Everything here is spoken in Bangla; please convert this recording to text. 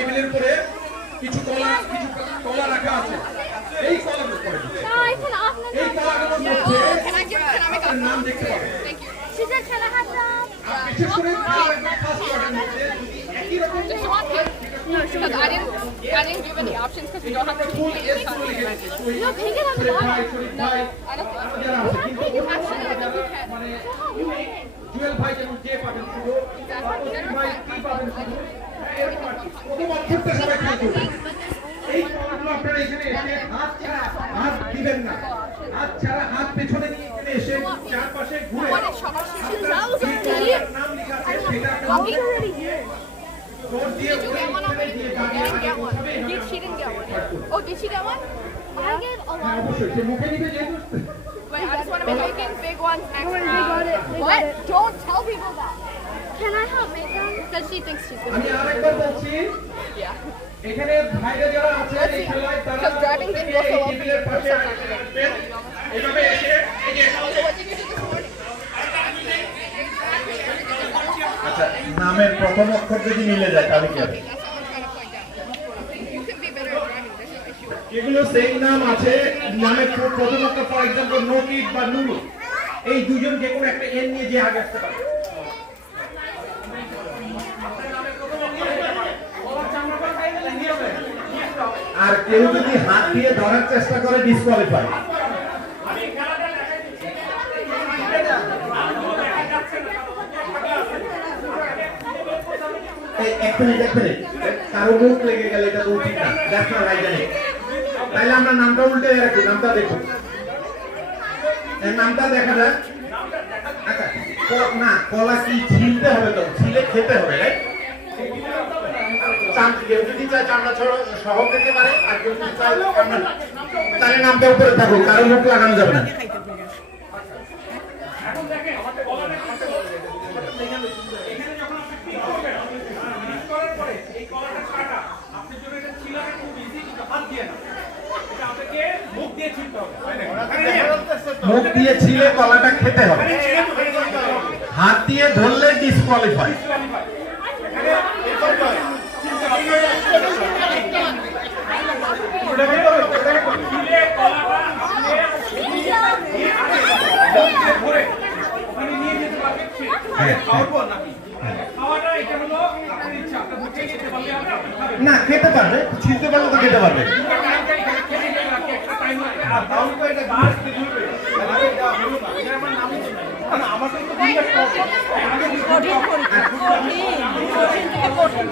টেবিলের উপরে কিছু কলা রাখা আছে। এই কলাগুলো পরে এই কলাগুলোর মধ্যে আপনার নাম দেখতে পাবেন। বিশেষ করে ফার্স্ট ওয়ার্ডের মধ্যে একই রকম Because I didn't give any options because we don't have to complete this time. Jewel ভাই যেমন যে পাবেন শুধু ভাই কি পাবেন শুধু প্রথম অক্ষরটা সবাই খেয়াল করবেন। এই কলাগুলো আপনারা এখানে এসে হাত দিবেন না, হাত ছাড়া হাত পেছনে নিয়ে এখানে এসে চারপাশে ঘুরে নাম লেখা আছে সেটা Did you get one already? I didn't get one. She didn't get one. Oh, did she get one? I gave a lot. Wait, I just want to make making big ones next round. They got it. What? Don't tell people that. Can I help make them? Because she thinks she's going আমি আরেকবার বলছি Yeah. এখানে ভাইরা যারা আছে এই খেলায় তারা Because driving didn't go so well for you. পাশে এইভাবে এসে এই যে So what did you do this morning? আচ্ছা নামের প্রথম অক্ষর যদি মিলে যায় তাহলে কি হবে? That's what I'm trying to point out. You can be better at driving. There's no issue. এগুলো সেম নাম আছে, নামের প্রথম অক্ষর ফর एग्जांपल নকিব বা নুরু, এই দুজন যে কোনো একটা এন নিয়ে যে আগে আসতে পারে। আর কেউ যদি হাত দিয়ে ধরার চেষ্টা করে ডিসকোয়ালিফাই। এক মিনিট কারো মুখ লেগে গেলে এটা তো উচিত না, দ্যাটস নট রাইট। তাহলে আমরা নামটা উল্টে রাখি, নামটা দেখুন, এই নামটা দেখা যায়। আচ্ছা না, কলা কি ছিলতে হবে? তো ছিলে খেতে হবে, রাইট? কেউ যদি চায় চামড়া সহ খেতে পারে, আর কেউ যদি চায় তাহলে নামটা উপরে থাকুক, কারো মুখ লাগানো যাবে না। মুখ দিয়ে ছিলে কলাটা খেতে হবে, হাত দিয়ে ধরলে ডিসকোয়ালিফাই। না খেতে পারবে, ছিলতে পারলে তো খেতে পারবে। কঠিন থেকে কঠিন